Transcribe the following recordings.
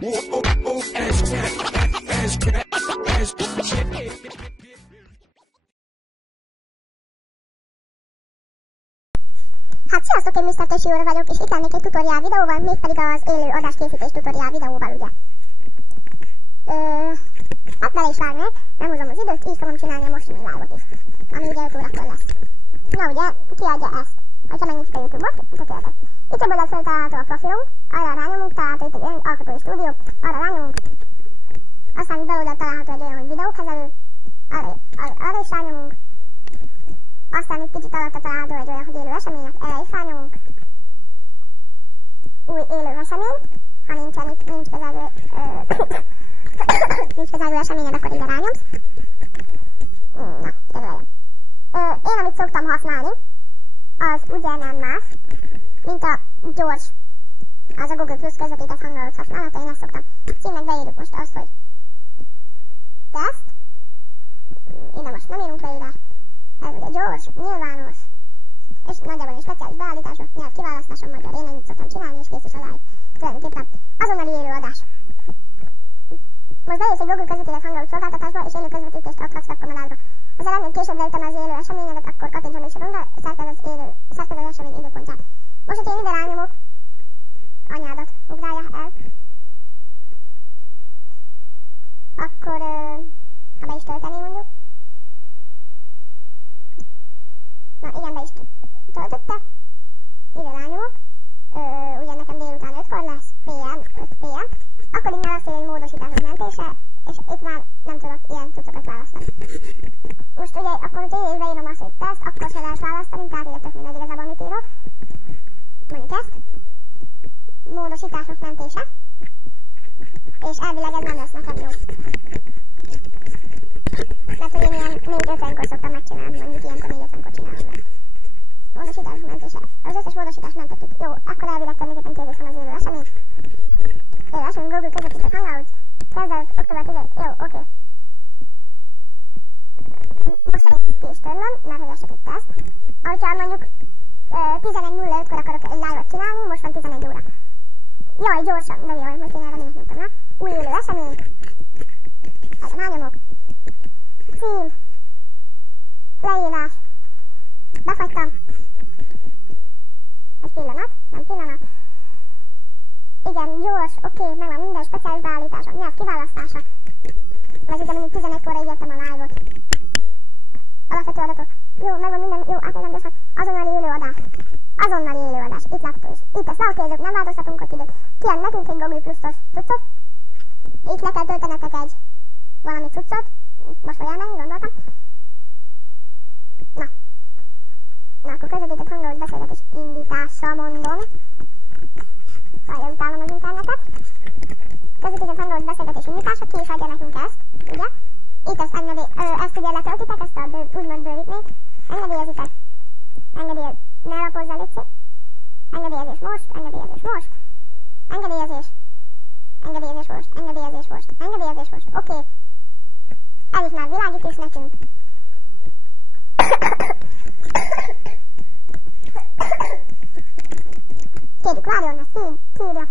Hát sziasztok, én Mr. Tesi úr vagyok, és itt lennék egy tutoriál videóval, mégpedig az élő adáskészítés tutoriál videóval, ugye. Hát bele is vágnék, nem húzom az időt, így fogom csinálni a mostani live-ot is, ami ugye 5 órakor lesz. Na ugye, kiadja ezt, hogyha megnyitjuk a YouTube-ot, tökéletes. Itt jobb oldalt feltalálható a profilunk, arra rányomunk, található itt egy alkotói stúdió, arra rányomunk, aztán itt bal oldalt található egy olyan, hogy videókezelő, arra is rányomunk, aztán itt kicsit alatta található egy olyan, hogy élő események, erre is rányomunk, új élő esemény, ha nincsen itt, nincs kezelő eseményed, akkor ide rányomsz. Na, jövőjön. Én amit szoktam használni, az ugye nem más, mint a gyors, az a Google Plus közvetített hangolat használata, én ezt szoktam. Címnek beírjuk most azt, hogy teszt, ide most nem írunk leírás, ez ugye gyors, nyilvános, és nagyjából egy speciális beállítások, nyelv kiválasztása magyar, én ennyit szoktam csinálni, és kész is a live. Tulajdonképpen azonnali élő adás. Most bejössz egy Google közvetített hangolat szolgáltatásba, és élő közvetítést adhatsz webkamerádra. Az eredményt később leütem az élő eseményedet, akkor kattints a műsoromra, szerked az esemény időpontját. Most, hogy én ide rányomok, anyádat ugrálja el, akkor, ha be is tölteni mondjuk, na igen, be is töltötte, ide rányomok, ugye nekem délután 5-kor lesz, PM, 5 PM, akkor így válaszolja, hogy módosítások mentése, és itt már nem tudok ilyen cuccokat választani. Most ugye, akkor hogyha én is beírom azt, hogy teszt, akkor se lehet választani, tehát ide tök mindegy igazából mit írok. Mondjuk ezt, módosítások mentése, és elvileg ez nem lesz nekem jó. Mert hogy én ilyen 4-50-kor szoktam megcsinálni, mondjuk ilyenkor 4-50-kor csinálom meg. Módosítások mentése. Az összes módosítást mentettük. Jó, akkor elvileg természetesen kézés van az élő esemény. Élő esemény, Google közvetített hangouts. Kezdett október 10. Jó, oké. Most én ki is törlöm, mert hogy ez csak egy teszt. Ahogyha mondjuk 11:05-kor akarok egy live-ot csinálni, most van 11 óra. Jaj, gyorsan, de jaj, most én erre minek nyomtam, na? Új élő esemény. Hát rányomok. Cím. Leírás. Befagytam. Egy pillanat, nem pillanat. Igen, gyors, oké, megvan minden speciális beállítása, nyelv kiválasztása. Ez ugye mondjuk 11-korra ígértem a live-ot. Alapvető adatok. Jó, megvan minden, jó, átélem gyorsan. Azonnali élőadás. Azonnali élőadás. Itt látható is. Itt ezt leokézök, nem változtatunk ott időt. Kijön nekünk egy Google Plus-os cuccot. Itt le kell töltenetek egy valami cuccot. Most vagy elmenni, gondoltam. Na. Na, akkor közvetített hangolós beszélgetés indítása mondom. Várja, utálom az internetet. Közvetített hangolós beszélgetés indítása, ki is adja nekünk ezt, ugye? Itt ezt ugye letöltitek, ezt a úgymond bővítményt. Engedélyezitek. Ne lapozz el, légy. Engedélyezés most, engedélyezés most. Engedélyezés. Engedélyezés most, engedélyezés most, engedélyezés most. Oké. Ez is már világít is nekünk. Kérjük, várjon, ezt kiírja.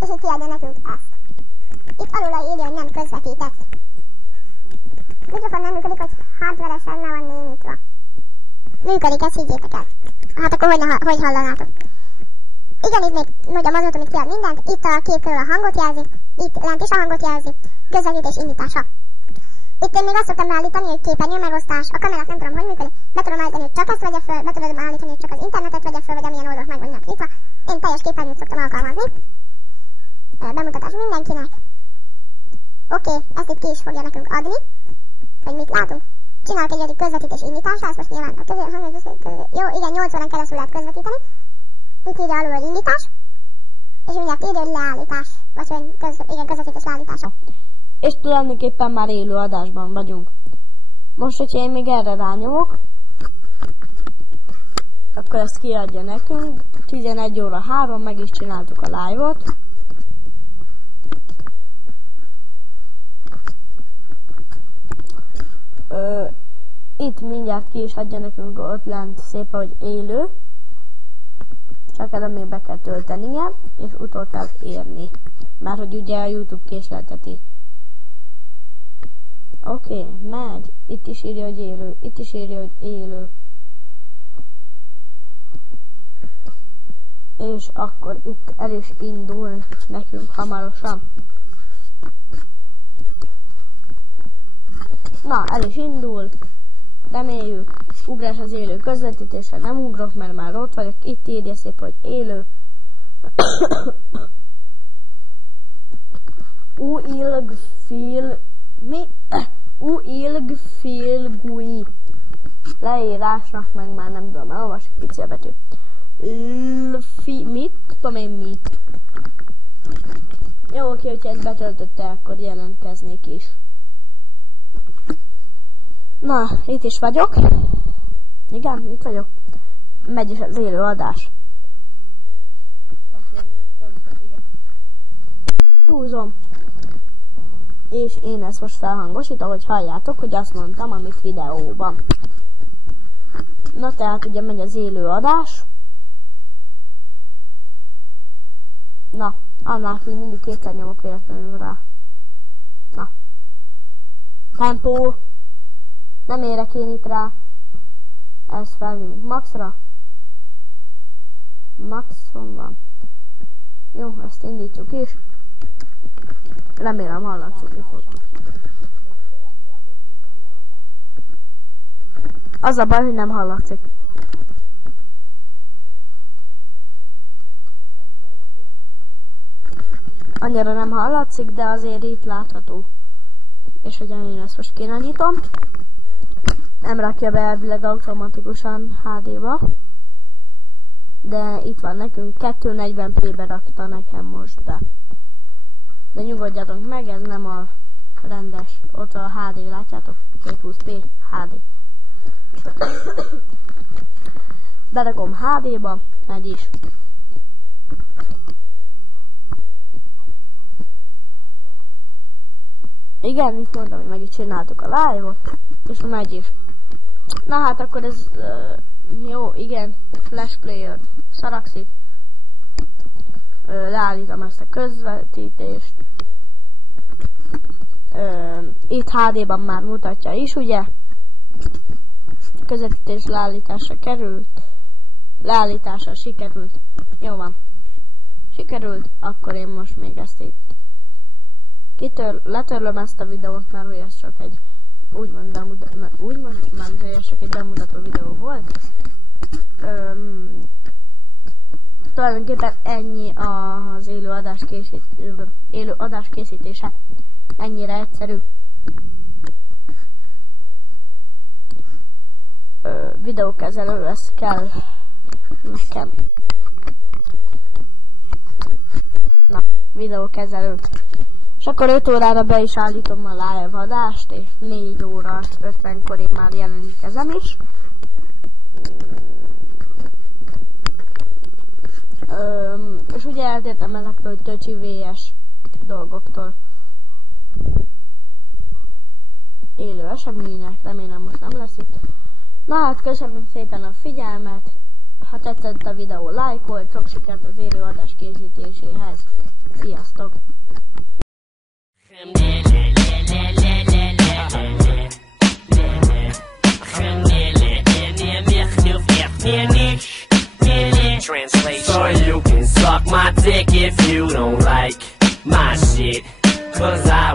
És így kiadja nekünk ezt. Itt alul írja, hogy nem közvetített. Mikrofon nem működik, hogy hardveresen le van némítva. Működik, ezt higgyétek el. Hát akkor hogy hallanátok? Igen, itt még mondjam azóta, amit kiad mindent. Itt a kép körül a hangot jelzi, itt lent is a hangot jelzi. Közvetítés indítása. Itt én még azt szoktam beállítani, hogy képernyő megosztás. A kamerát nem tudom, hogy működik. Be tudom állítani, hogy csak ezt vegye föl, be tudom állítani, hogy csak az internetet vegye föl, vagy amilyen oldalak meg vannak nyitva. Én teljes képernyőt szoktam alkalmazni. Bemutatás mindenkinek. Oké, ezt itt ki is fogja nekünk adni, hogy mit látunk. Csinálok egy közvetítés indítása, ezt most nyilván a jó, igen, 8 órán keresztül lehet közvetíteni. Itt írja alul, hogy indítás, és mindjárt írja, hogy leállítás, vagy igen, közvetítés leállítása. És tulajdonképpen már élő adásban vagyunk. Most, hogyha én még erre rányomok, akkor ezt kiadja nekünk. 11 óra 3, meg is csináltuk a live-ot. Itt mindjárt ki is adja nekünk ott lent szépen, hogy élő. csak előbb még be kell töltenie, és utol kell érni. Mert hogy ugye a YouTube késlelteti. Oké, megy. Itt is írja, hogy élő. Itt is írja, hogy élő. És akkor itt el is indul nekünk hamarosan. Na, el is indul. Reméljük. Ugrás az élő közvetítésre. Nem ugrok, mert már ott vagyok. Itt írja szép, hogy élő. Uilgfilgui. Leírásnak meg már nem tudom elolvasni, pici a betű. Mit? Tudom én mit. Jó, oké, hogyha ezt betöltötte, akkor jelentkeznék is. Na, itt is vagyok. Igen, itt vagyok. Megy is az élő adás. Húzom. És én ezt most felhangosítom, hogy halljátok, hogy azt mondtam, amit videóban. Na, tehát ugye megy az élő adás. Na, annál így mindig kétszer nyomok véletlenül rá. Na. Tempó. Nem érek én itt rá. Ez felnyomjuk maxra. Maxon van. Jó, ezt indítjuk is. Remélem hallatszik fog. Az a baj, hogy nem hallatszik. Annyira nem hallatszik, de azért itt látható. És hogy én ezt most kinyitom. Nem rakja be elvileg automatikusan HD-ba. De itt van nekünk, 240p-be rakta nekem most be. De nyugodjatok meg, ez nem a rendes, ott a HD, látjátok? 220p HD. Berakom HD-ba, megy is. Igen, itt mondtam, hogy meg is csináltuk a live-ot, és megy is. Na hát akkor ez, jó, igen, Flash Player szarakszik. Leállítom ezt a közvetítést. Itt HD-ban már mutatja is, ugye? Közvetítés leállításra került. Leállításra sikerült. Jó van. Sikerült, akkor én most még ezt itt letörlöm ezt a videót, mert ez csak egy úgymond csak egy bemutató videó volt. Tulajdonképpen ennyi az élő adás készítése. Ennyire egyszerű. Videókezelő, ez kell nekem. Na, videókezelő. És akkor 5 órára be is állítom a live adást, és 4 óra 50-kor én már jelentkezem is. És ugye eltértem ezektől a Töcsi VS dolgoktól. Élő események, remélem most nem lesz itt. Na hát köszönöm szépen a figyelmet. Ha tetszett a videó, lájkolt, sok sikert az élő adás készítéséhez. Sziasztok! So you can suck my dick if you don't like my shit, 'cause I